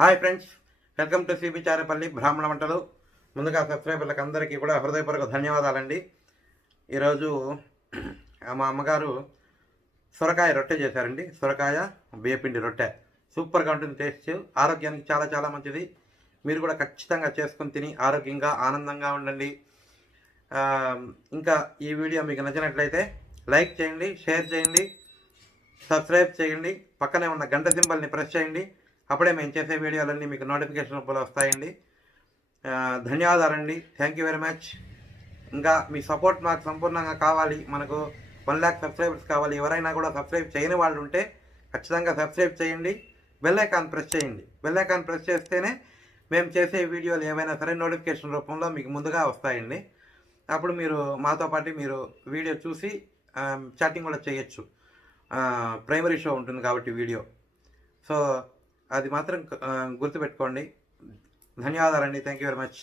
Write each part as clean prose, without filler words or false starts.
Hi friends, welcome to CB Charepalli బ్రాహ్మణ వంటలు. ముందుగా సబ్స్క్రైబర్లకు అందరికీ కూడా హృదయపూర్వక ధన్యవాదాలండి. ఈరోజు మా అమ్మగారు సొరకాయ రొట్టె చేశారండి. సొరకాయ బియ్యపిండి రొట్టె సూపర్గా ఉంటుంది. టేస్ట్ ఆరోగ్యానికి చాలా చాలా మంచిది. మీరు కూడా ఖచ్చితంగా చేసుకొని తిని ఆరోగ్యంగా ఆనందంగా ఉండండి. ఇంకా ఈ వీడియో మీకు నచ్చినట్లయితే లైక్ చేయండి, షేర్ చేయండి, సబ్స్క్రైబ్ చేయండి. పక్కనే ఉన్న గంట సింబల్ని ప్రెస్ చేయండి. అప్పుడే మేము చేసే వీడియోలన్నీ మీకు నోటిఫికేషన్ రూపంలో వస్తాయండి. ధన్యవాదాలండి. Thank you very much. ఇంకా మీ సపోర్ట్ మాకు సంపూర్ణంగా కావాలి. మనకు 1,00,000 సబ్స్క్రైబర్స్ కావాలి. ఎవరైనా కూడా సబ్స్క్రైబ్ చేయని వాళ్ళు ఉంటే ఖచ్చితంగా సబ్స్క్రైబ్ చేయండి. బెల్ ఐకాన్ ప్రెస్ చేయండి. బెల్ ఐకాన్ ప్రెస్ చేస్తేనే మేము చేసే వీడియోలు ఏవైనా సరే నోటిఫికేషన్ రూపంలో మీకు ముందుగా వస్తాయండి. అప్పుడు మీరు మాతో పాటు మీరు వీడియో చూసి చాటింగ్ కూడా చేయొచ్చు. ప్రైమరీ షో ఉంటుంది కాబట్టి వీడియో. సో అది మాత్రం గుర్తుపెట్టుకోండి. ధన్యవాదాలండి. Thank you very much.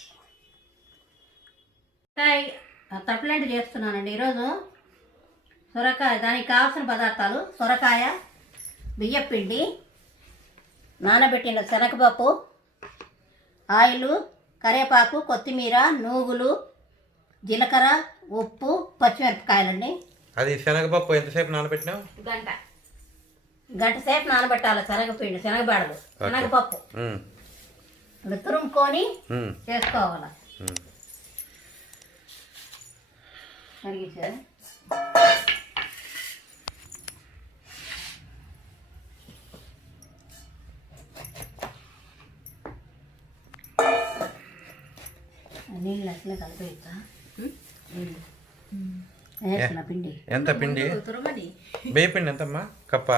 తప్పలాంటి చేస్తున్నానండి ఈరోజు. సొరకాయ, దానికి కావాల్సిన పదార్థాలు: సొరకాయ, బియ్యపిండి, నానబెట్టిన శనగపప్పు, ఆయిలు, కరివేపాకు, కొత్తిమీర, నూగులు, జీలకర్ర, ఉప్పు, పచ్చిమిరపకాయలండి. అది శనగపప్పు ఎంతసేపు నానబెట్టినావు? గంట సేపు నానబెట్టాలి. శనగపిండి, శనగబెడలు, శనగపప్పు తురుముకొని చేసుకోవాలి. నీళ్ళు అట్లే కలిపేస్తా. పిండి ఎంత? పిండి బియ్యపిండి ఎంతమ్మా? కప్ప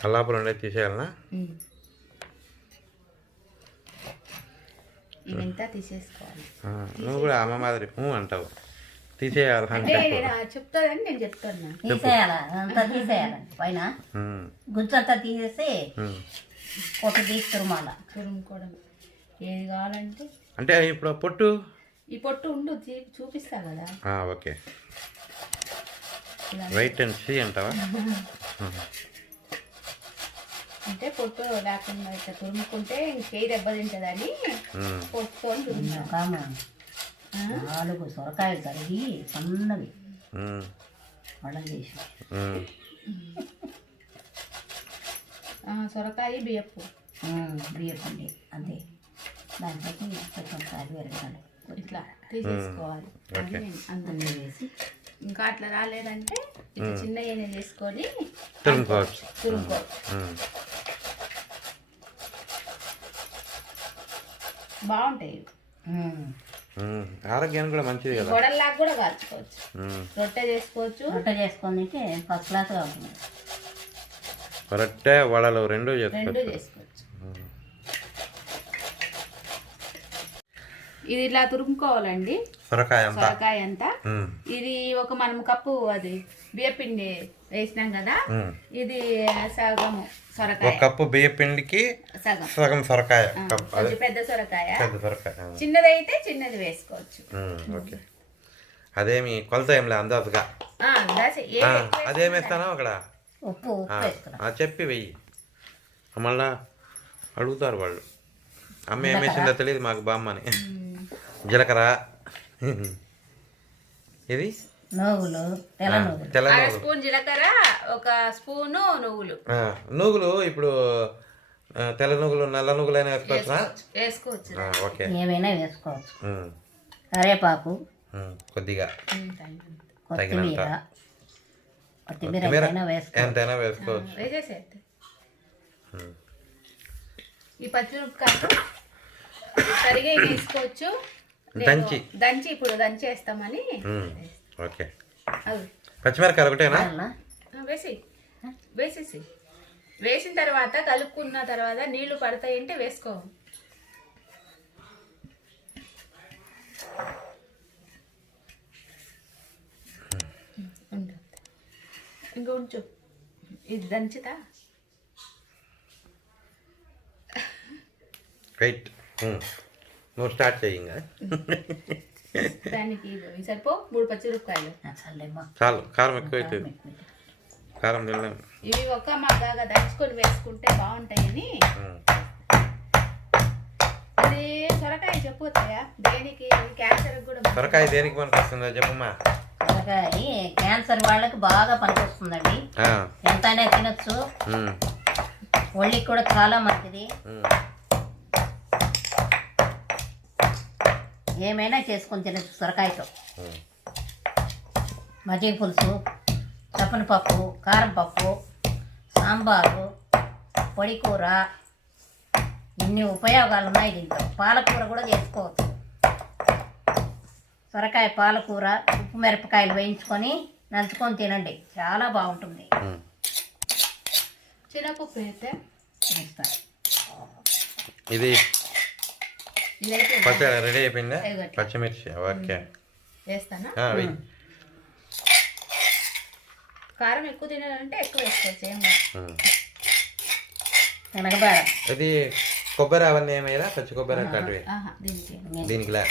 కల్లాపులు ఉండే తీసేయాలనా? ఇదంతా తీసేసుకోవాలి. నువ్వు కూడా అమ్మ మాదిరి అంటావు. తీసేయాలని చెప్తాదని నేను చెప్తాను. తీసేయాలా? అంతా తీసేయాలండి. పైన గుజ్జంతా తీసేసి పొట్టు తీసి తురుముకోవడం ఏది కావాలంటే. అంటే ఇప్పుడు పొట్టు, ఈ పొట్టు ఉండు చూపిస్తా కదా. ఓకే. వెయిట్ అండ్ సీ అంటావా? అంటే పొట్టు లేకుండా ఇట్లా తురుముకుంటే ఇంకేది దెబ్బతింటుందని పొట్టుతో తురుముతాం. 4 సొరకాయలు కడిగి సన్నవి వడలు చేసి సొరకాయ బియ్యపిండి అంతే. దాంట్లోకి సొరకాయలు వేరేగాలి ఇట్లా తీసేసుకోవాలి. అన్నీ వేసి ఇంకా అట్లా రాలేదంటే ఇట్లా చిన్న ఏనే చేసుకొని తురుముకోవచ్చు. బాగుంటాయి. ఆరోగ్యానికి కూడా మంచిది కదా. గొడవలాగా కూడా కాల్చుకోవచ్చు. రొట్టె చేసుకోవచ్చు. రొట్టె చేసుకొని ఫస్ట్ క్లాస్గా ఉంటుంది. రొట్టె వడలు రెండు చేసుకోవచ్చు. ఇది ఇట్లా తురుముకోవాలండి. సొరకాయ అంతా ఇది మనం కప్పు అది బియ్యపిండి వేసినాం కదా. ఇది సగము సొరకాయ. ఒక కప్పు బియ్యపిండికి సగం సొరకాయ. పెద్ద సొరకాయ. చిన్నదైతే చిన్నది వేసుకోవచ్చు. ఓకే. అదేమి కొలత ఏం లేదు, అందాజుగా. అదేమేస్తానో అక్కడ ఉప్పు చెప్పి వెయ్యి. మళ్ళా అడుగుతారు వాళ్ళు, అమ్మ ఏమేసిందో తెలియదు మాకు బామ్మని. జీలకర్ర, ఇది తెల్ల స్పూన్ జీలకర్ర, 1 స్పూను నువ్వులు. నువ్వులు ఇప్పుడు తెల్ల నువ్వులు, నల్ల నువ్వులు అయినా వేసుకోవచ్చు. ఓకే, ఏమైనా వేసుకోవచ్చు. కరివేపాకు కొద్దిగా, కొత్తిమీర ఎంతైనా వేసుకోవచ్చు. వేసేసే ఈ పచ్చిమిరపకాయలు సరిగా వేసుకోవచ్చు. దంచి ఇప్పుడు దంచేస్తామని. ఓకే. పచ్చిమిరపకాయలు ఒకటేనా? వేసేసి వేసిన తర్వాత కలుపుకున్న తర్వాత నీళ్లు పడతాయంటే వేసుకో. ఇంకా ఉంచు. ఇది దంచుతా. రైట్. నువ్వు స్టార్ట్ చేయి ఇంకా. దానికి ఇవి సరిపో 3 పచ్చిమిరపకాయలు. చల్లేమ్మా చాలు, కారం ఎక్కువ అవుతుంది, కారం తినలేము. ఇవి ఒక మగ్గాగా దంచుకొని వేసుకుంటే బాగుంటాయని. ఇది సొరకాయ చెప్పొచ్చాయా దేనికి? క్యాన్సర్ కూడా. సొరకాయ దేనికి పనికి వస్తుందో చెప్పమ్మా. సొరకాయ క్యాన్సర్ వాళ్ళకి బాగా పనికొస్తుందండి. ఎంతైనా తినొచ్చు, ఒళ్ళికి కూడా చాలా మంచిది. ఏమైనా చేసుకొని తినచ్చు సొరకాయతో. మజ్జిగ పులుసు, చప్పని పప్పు, కారం పప్పు, సాంబారు, పొడి కూర, ఇన్ని ఉపయోగాలు ఉన్నాయి దీంట్లో. పాలకూర కూడా చేసుకోవచ్చు. సొరకాయ పాలకూర ఉప్పు మిరపకాయలు వేయించుకొని నంచుకొని తినండి, చాలా బాగుంటుంది. చిన్నపప్పు అయితే ఇది ఇదైతే పచ్చడి రెడీ అయిపోయిందా? పచ్చిమిర్చి ఓకే వేస్తానా? కారం ఎక్కువ తినాలంటే ఎక్కువ వేసుకోవచ్చు. ఏం శనగబారం, ఇది కొబ్బరి అవన్నీ ఏమైనా పచ్చి కొబ్బరి అట్లాంటివి దీనికి లే.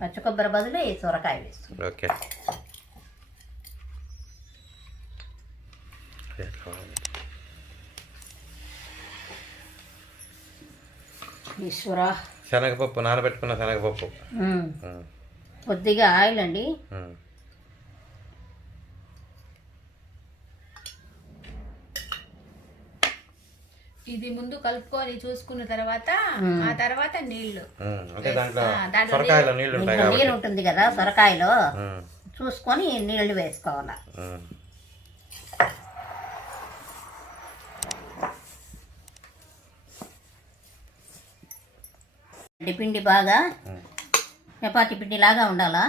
పచ్చి కొబ్బరి బదులు ఈ సొరకాయ వేస్తుంది. ఓకే ఈశ్వర. శనగపప్పు నానబెట్టుకున్న శనగపప్పు, కొద్దిగా ఆయిల్ అండి. ఇది ముందు కలుపుకొని చూసుకున్న తర్వాత ఆ తర్వాత నీళ్లు అంటే సొరకాయలో నీళ్లు ఉంటాయి కాబట్టి నీళ్ళు ఉంటుంది కదా సొరకాయలో, చూసుకొని నీళ్లు వేసుకోవాలి. పిండి బాగా చపాతి పిండి లాగా ఉండాలా,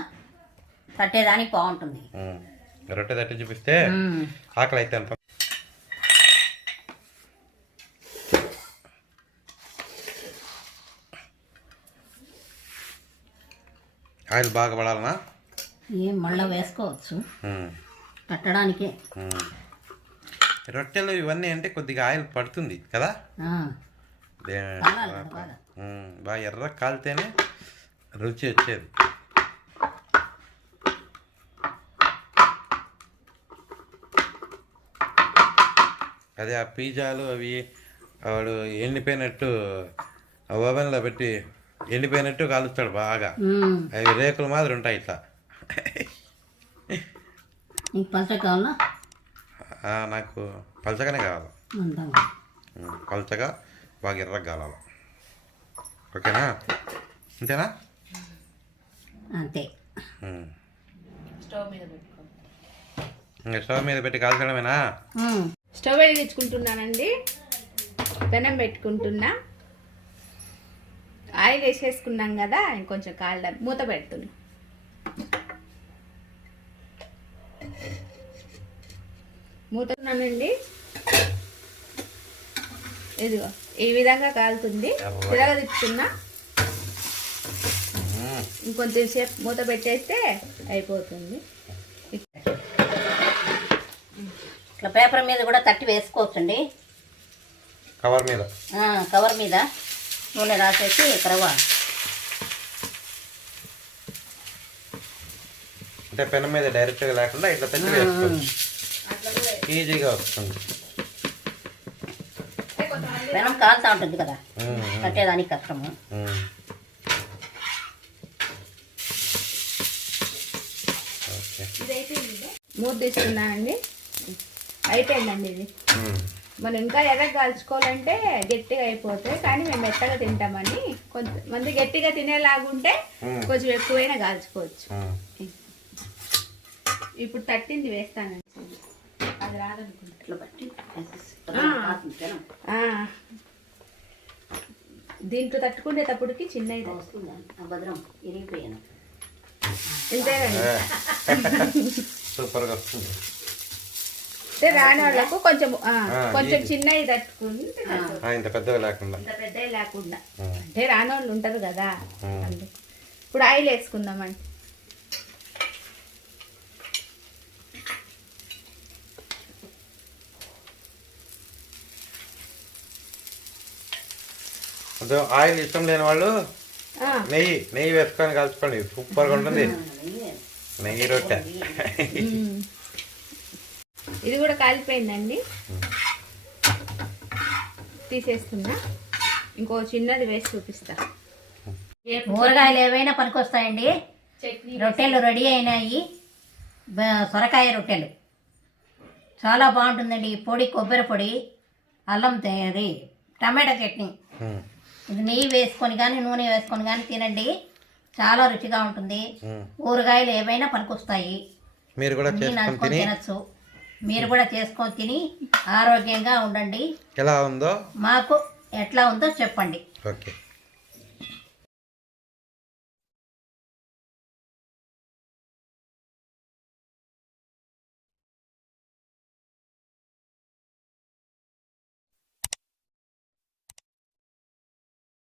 తట్టేదానికి బాగుంటుంది. రొట్టె తట్టి చూపిస్తే ఆకలి అయితే అంత. ఆయిల్ బాగా పడాలనా? ఏం మళ్ళీ వేసుకోవచ్చు కట్టడానికి. రొట్టెలు ఇవన్నీ అంటే కొద్దిగా ఆయిల్ పడుతుంది కదా, బాగా ఎర్ర కాలితేనే రుచి వచ్చేది. అదే ఆ పిజ్జాలు అవి వాడు ఎండిపోయినట్టు ఓవెన్లో పెట్టి ఎండిపోయినట్టు కాలుస్తాడు బాగా, అవి రేకుల మాదిరి ఉంటాయి ఇట్లా. నాకు పలచగానే కావాలి, పలచగా బాగా ఎర్రగా కావాలి. ఓకేనా? అంతేనా? అంతే. ఇంకా స్టవ్ మీద పెట్టి కాల్చడమేనా? స్టవ్ వెలిగించుకుంటున్నానండి, పెనం పెట్టుకుంటున్నా. ఆయిల్ వేసేసుకున్నాం కదా, ఇంకొంచెం కాళ్ళ మూత పెడుతున్నా. మూతన్నానండి, ఇదిగో ఈ విధంగా కాలుతుంది. తిరగ తిప్పుతున్నా, ఇంకొంచెం సేపు మూత పెట్టేస్తే అయిపోతుంది. ఇట్లా పేపర్ మీద కూడా తట్టి వేసుకోవచ్చండి, కవర్ మీద. కవర్ మీద నూనె రాసేసి కరవ. అంటే పెనం మీద డైరెక్ట్గా లేకుండా ఇట్లా తట్టి వేసుకోవచ్చు, ఈజీగా వస్తుంది. పెనం కాలుతా ఉంటుంది కదా, కట్టేదానికి కష్టము. మూత తీసుకున్నానండి, అయిపోయిందండి ఇది. మనం ఇంకా ఎర్రగా కాల్చుకోవాలంటే గట్టిగా అయిపోతాయి, కానీ మేము మెత్తగా తింటామని కొంతమంది గట్టిగా తినేలాగుంటే కొంచెం ఎక్కువైనా కాల్చుకోవచ్చు. ఇప్పుడు తట్టింది వేస్తానండి, అది రాదనుకుంటా. దీంట్లో తట్టుకునేటప్పటికి చిన్నది భద్రం ఇరిగిపోయాను. ఇంతేనండి. సూపర్గా వస్తుంది. అంటే రాని వాళ్ళకు కొంచెం కొంచెం చిన్నవి తట్టుకుని, ఇంత పెద్దగా లేకుండా, ఇంత పెద్దవి లేకుండా. అంటే రాని వాళ్ళు ఉంటారు కదా. ఇప్పుడు ఆయిల్ వేసుకుందామండి. కొంచెం ఆయిల్ ఇష్టం లేని వాళ్ళు ఆ, నెయ్యి వేసుకొని కలుపుకోండి, సూపర్గా ఉంటుంది నెయ్యి రొట్టె. ఉమ్. ఇది కూడా కాలిపోయిందండి, తీసేస్తున్నా. ఇంకో చిన్నది వేసి చూపిస్తా. ఊరగాయలు ఏవైనా పనికొస్తాయండి. చట్నీ రొట్టెలు రెడీ అయినాయి. సొరకాయ రొట్టెలు చాలా బాగుంటుందండి. పొడి కొబ్బరి పొడి, అల్లం అది టమాటా చట్నీ, ఉమ్, ఇది నెయ్యి వేసుకొని కానీ నూనె వేసుకొని కానీ తినండి, చాలా రుచిగా ఉంటుంది. ఉమ్. ఊరగాయలు ఏవైనా పనికొస్తాయి. మీరు కూడా అన్నీ చేసుకొని నంచుకొని తిని తినచ్చు. మీరు కూడా చేసుకొని తిని ఆరోగ్యంగా ఉండండి. ఎలా ఉందో మాకు ఎట్లా ఉందో చెప్పండి. ఓకే.